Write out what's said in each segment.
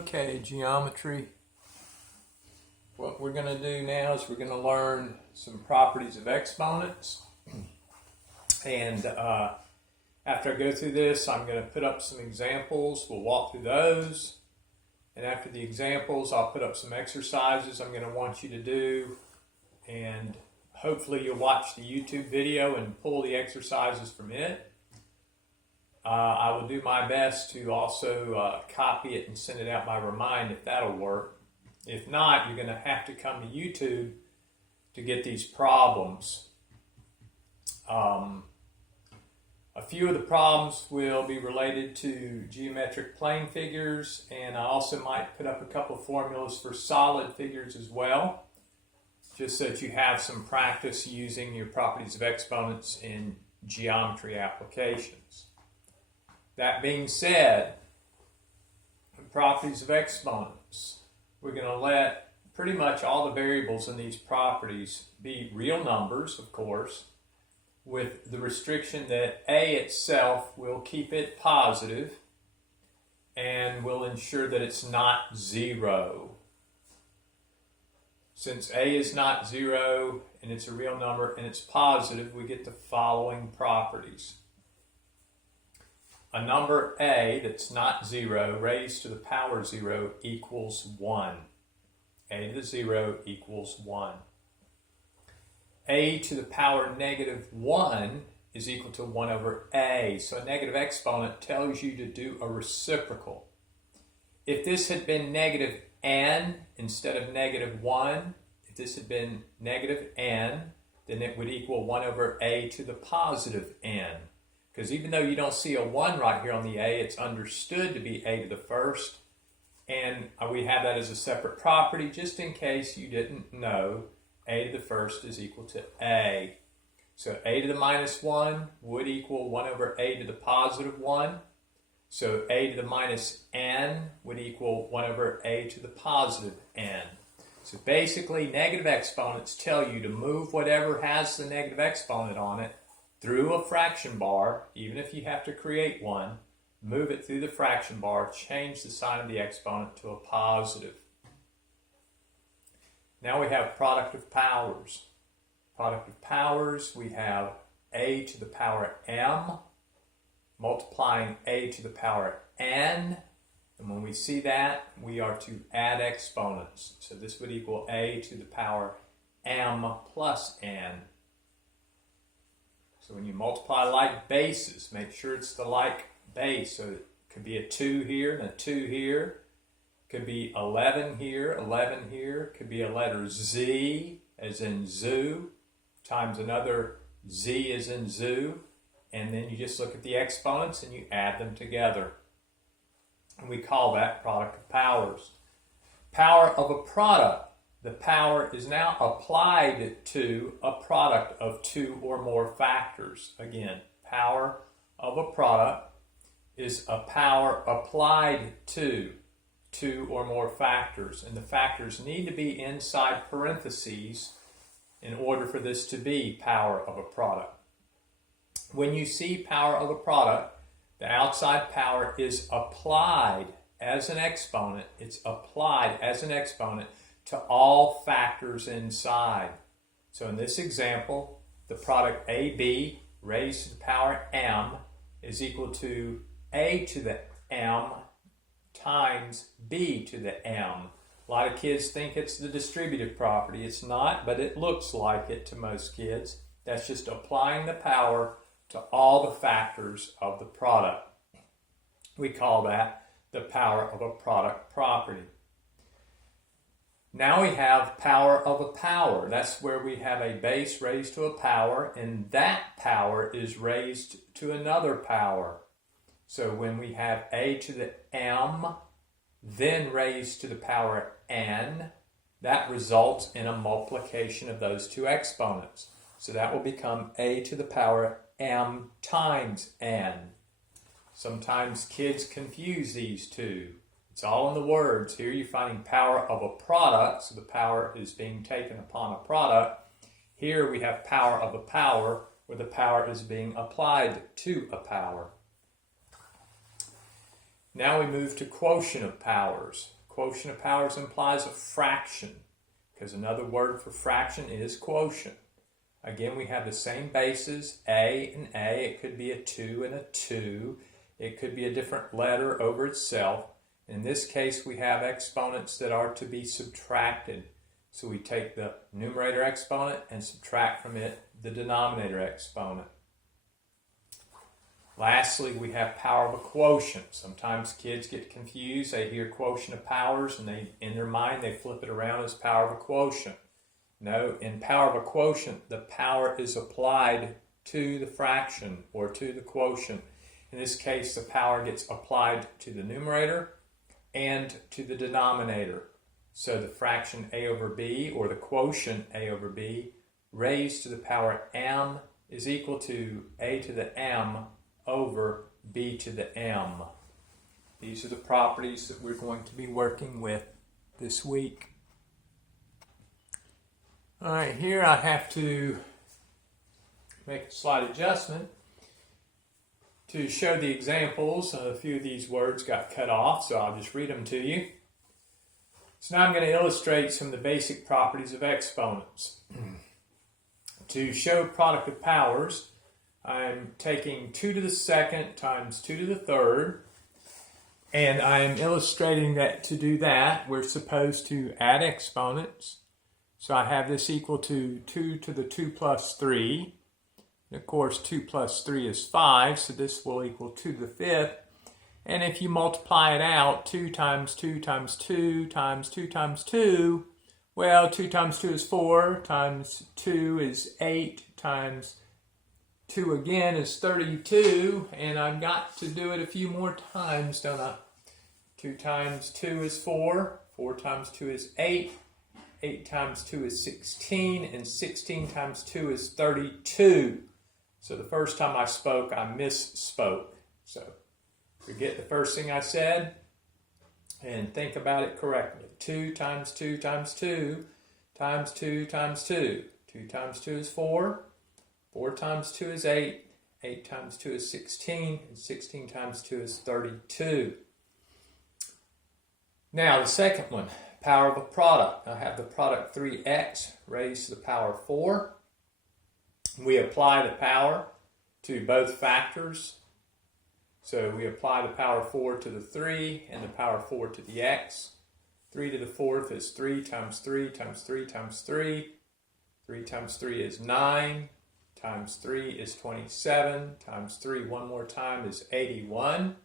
Okay, geometry. What we're going to do now is we're going to learn some properties of exponents. And after I go through this, I'm going to put up some examples. We'll walk through those. And after the examples, I'll put up some exercises I'm going to want you to do. And hopefully you'll watch the YouTube video and pull the exercises from it. I will do my best to also copy it and send it out by Remind if that'll work. If not, you're going to have to come to YouTube to get these problems. A few of the problems will be related to geometric plane figures, and I also might put up a couple of formulas for solid figures as well, just so that you have some practice using your properties of exponents in geometry applications. That being said, the properties of exponents, we're going to let pretty much all the variables in these properties be real numbers, of course, with the restriction that A itself will keep it positive and will ensure that it's not zero. Since A is not zero and it's a real number and it's positive, we get the following properties. A number A that's not zero raised to the power 0 equals 1. A to the 0 equals 1. A to the power negative 1 is equal to 1 over A. So a negative exponent tells you to do a reciprocal. If this had been negative n instead of negative 1, if this had been negative n, then it would equal 1 over A to the positive n. Because even though you don't see a 1 right here on the A, it's understood to be A to the first. And we have that as a separate property, just in case you didn't know A to the first is equal to A. So A to the minus 1 would equal 1 over A to the positive 1. So A to the minus n would equal 1 over A to the positive n. So basically, negative exponents tell you to move whatever has the negative exponent on it through a fraction bar, even if you have to create one, move it through the fraction bar, change the sign of the exponent to a positive. Now we have product of powers. Product of powers, we have A to the power m multiplying A to the power n. And when we see that, we are to add exponents. So this would equal A to the power m plus n. So when you multiply like bases, make sure it's the like base. So it could be a 2 here and a 2 here. Could be 11 here, 11 here. Could be a letter Z as in zoo times another Z as in zoo. And then you just look at the exponents and you add them together. And we call that product of powers. Power of a product. The power is now applied to a product of 2 or more factors. Again, power of a product is a power applied to 2 or more factors. And the factors need to be inside parentheses in order for this to be power of a product. When you see power of a product, the outside power is applied as an exponent. It's applied as an exponent to all factors inside. So in this example, the product AB raised to the power m is equal to A to the m times B to the m. A lot of kids think it's the distributive property. It's not, but it looks like it to most kids. That's just applying the power to all the factors of the product. We call that the power of a product property. Now we have power of a power. That's where we have a base raised to a power, and that power is raised to another power. So when we have A to the m, then raised to the power n, that results in a multiplication of those two exponents. So that will become A to the power m times n. Sometimes kids confuse these two. It's all in the words. Here you're finding power of a product, so the power is being taken upon a product. Here we have power of a power, where the power is being applied to a power. Now we move to quotient of powers. Quotient of powers implies a fraction, because another word for fraction is quotient. Again, we have the same bases, A and A. It could be a 2 and a 2. It could be a different letter over itself. In this case, we have exponents that are to be subtracted. So we take the numerator exponent and subtract from it the denominator exponent. Lastly, we have power of a quotient. Sometimes kids get confused. They hear quotient of powers and in their mind they flip it around as power of a quotient. No, in power of a quotient, the power is applied to the fraction or to the quotient. In this case, the power gets applied to the numerator and to the denominator. So the fraction a over b, or the quotient a over b, raised to the power m is equal to a to the m over b to the m. These are the properties that we're going to be working with this week. All right, here I have to make a slight adjustment to show the examples. A few of these words got cut off, so I'll just read them to you. So now I'm going to illustrate some of the basic properties of exponents. To show product of powers, I'm taking 2 to the second times 2 to the third, and I am illustrating that to do that, we're supposed to add exponents. So I have this equal to 2 to the 2 plus 3. And of course, 2 plus 3 is 5, so this will equal 2 to the fifth. And if you multiply it out, 2 times 2 times 2 times 2 times 2, well, 2 times 2 is 4, times 2 is 8, times 2 again is 32, and I've got to do it a few more times, don't I? 2 times 2 is 4, 4 times 2 is 8, 8 times 2 is 16, and 16 times 2 is 32. So the first time I spoke, I misspoke. So forget the first thing I said and think about it correctly. 2 times 2 times 2 times 2 times 2. 2 times 2 is 4. 4 times 2 is 8. 8 times 2 is 16. And 16 times 2 is 32. Now the second one, power of a product. I have the product 3x raised to the power 4. We apply the power to both factors. So we apply the power 4 to the 3 and the power 4 to the x. 3 to the fourth is 3 times 3 times 3 times 3. 3 times 3 is 9. Times 3 is 27. Times 3 one more time is 81.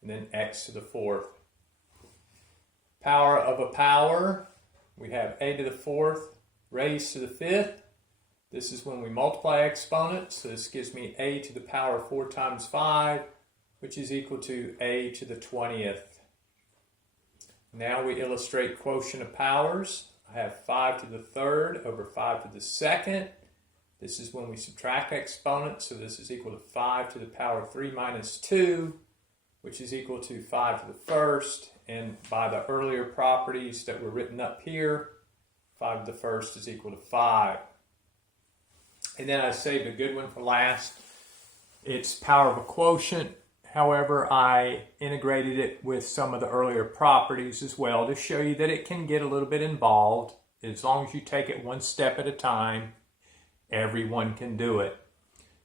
And then x to the fourth. Power of a power. We have a to the fourth raised to the fifth. This is when we multiply exponents. So this gives me a to the power 4 times 5, which is equal to a to the 20th. Now we illustrate quotient of powers. I have 5 to the third over 5 to the second. This is when we subtract exponents. So this is equal to 5 to the power 3 minus 2, which is equal to 5 to the first. And by the earlier properties that were written up here, 5 to the first is equal to 5. And then I saved a good one for last. It's power of a quotient. However, I integrated it with some of the earlier properties as well to show you that it can get a little bit involved. As long as you take it one step at a time, everyone can do it.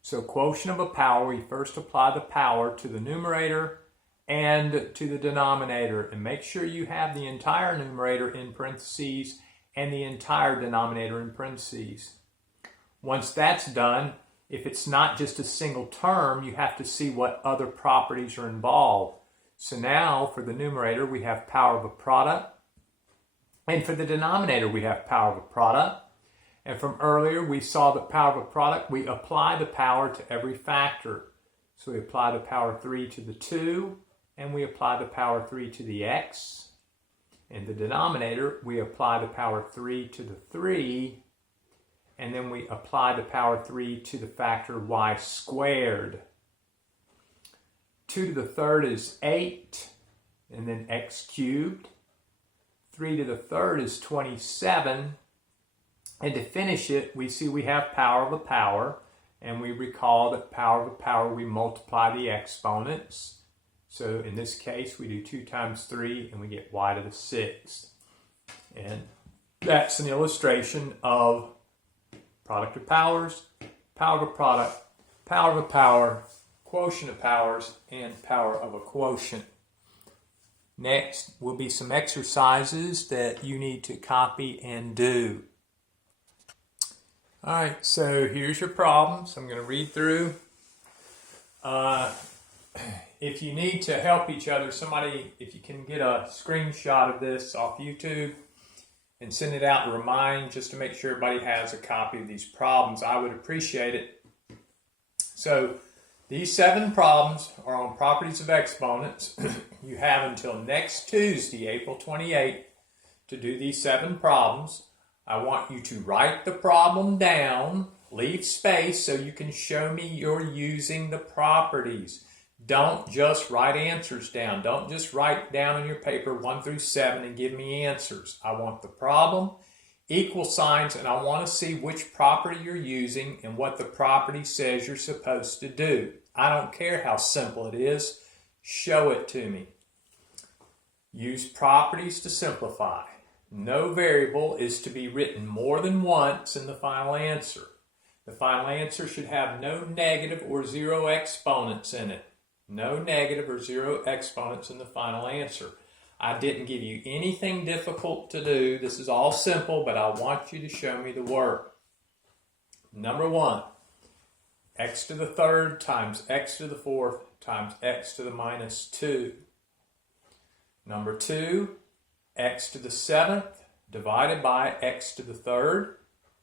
So quotient of a power, we first apply the power to the numerator and to the denominator. And make sure you have the entire numerator in parentheses and the entire denominator in parentheses. Once that's done, if it's not just a single term, you have to see what other properties are involved. So now for the numerator, we have power of a product. And for the denominator, we have power of a product. And from earlier, we saw that power of a product, we apply the power to every factor. So we apply the power 3 to the 2, and we apply the power 3 to the x. In the denominator, we apply the power 3 to the 3, and then we apply the power 3 to the factor y squared. 2 to the third is 8, and then x cubed. 3 to the third is 27. And to finish it, we see we have power of a power, and we recall that power of a power, we multiply the exponents. So in this case, we do 2 times 3 and we get y to the 6th. And that's an illustration of product of powers, power of a product, power of a power, quotient of powers, and power of a quotient. Next will be some exercises that you need to copy and do. All right, so here's your problems. I'm going to read through. If you need to help each other, if you can get a screenshot of this off YouTube and send it out and remind just to make sure everybody has a copy of these problems, I would appreciate it. So these 7 problems are on properties of exponents. You have until next Tuesday, April 28th, to do these 7 problems. I want you to write the problem down, leave space so you can show me you're using the properties. Don't just write answers down. Don't just write down on your paper 1 through 7 and give me answers. I want the problem, equal signs, and I want to see which property you're using and what the property says you're supposed to do. I don't care how simple it is. Show it to me. Use properties to simplify. No variable is to be written more than once in the final answer. The final answer should have no negative or 0 exponents in it. No negative or 0 exponents in the final answer. I didn't give you anything difficult to do. This is all simple, but I want you to show me the work. Number 1, x to the 3rd times x to the 4th times x to the minus 2. Number 2, x to the 7th divided by x to the 3rd,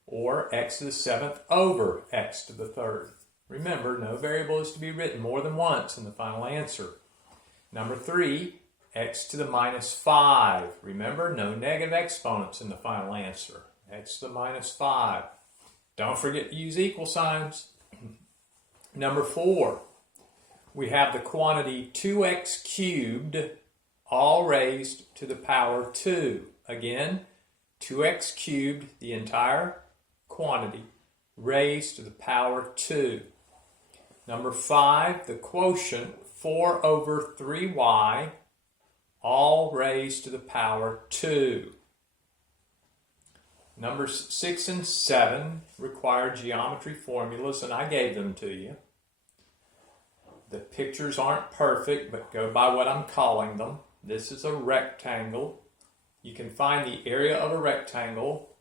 or x to the 7th over x to the 3rd. Remember, no variable is to be written more than once in the final answer. Number 3, x to the minus 5. Remember, no negative exponents in the final answer. X to the minus 5. Don't forget to use equal signs. Number 4, we have the quantity 2x cubed, all raised to the power 2. Again, 2x cubed, the entire quantity, raised to the power 2. Number 5, the quotient 4 over 3y, all raised to the power 2. Numbers 6 and 7 require geometry formulas, and I gave them to you. The pictures aren't perfect, but go by what I'm calling them. This is a rectangle. You can find the area of a rectangle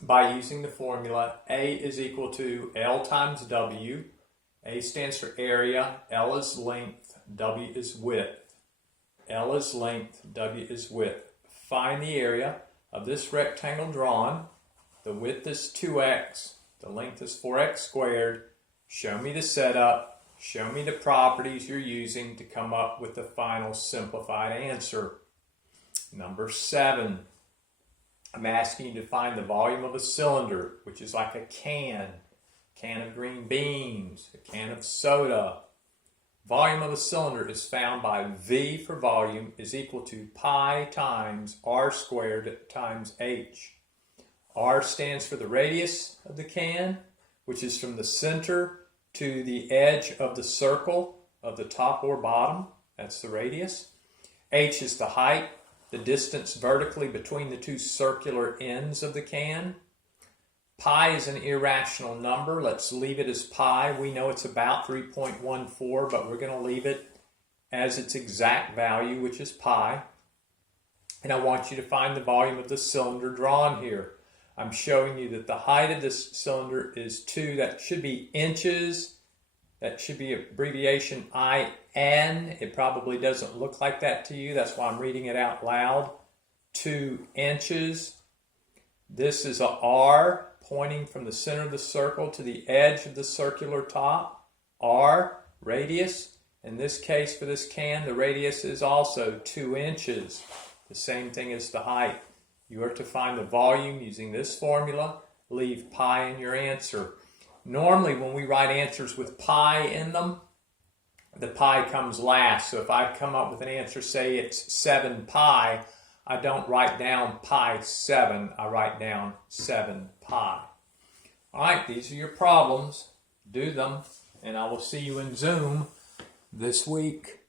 by using the formula A is equal to L times W. A stands for area, L is length, W is width. L is length, W is width. Find the area of this rectangle drawn. The width is 2x, the length is 4x squared. Show me the setup, show me the properties you're using to come up with the final simplified answer. Number 7, I'm asking you to find the volume of a cylinder, which is like a can of green beans, a can of soda. Volume of a cylinder is found by V for volume is equal to pi times r squared times h. R stands for the radius of the can, which is from the center to the edge of the circle of the top or bottom. That's the radius. H is the height, the distance vertically between the 2 circular ends of the can. Pi is an irrational number. Let's leave it as pi. We know it's about 3.14, but we're going to leave it as its exact value, which is pi. And I want you to find the volume of the cylinder drawn here. I'm showing you that the height of this cylinder is 2. That should be inches. That should be abbreviation IN. It probably doesn't look like that to you. That's why I'm reading it out loud. 2 inches. This is a R pointing from the center of the circle to the edge of the circular top. R, radius. In this case, for this can, the radius is also 2 inches. The same thing as the height. You are to find the volume using this formula. Leave pi in your answer. Normally, when we write answers with pi in them, the pi comes last. So if I come up with an answer, say it's 7 pi, I don't write down pi 7, I write down 7 pi. All right, these are your problems. Do them, and I will see you in Zoom this week.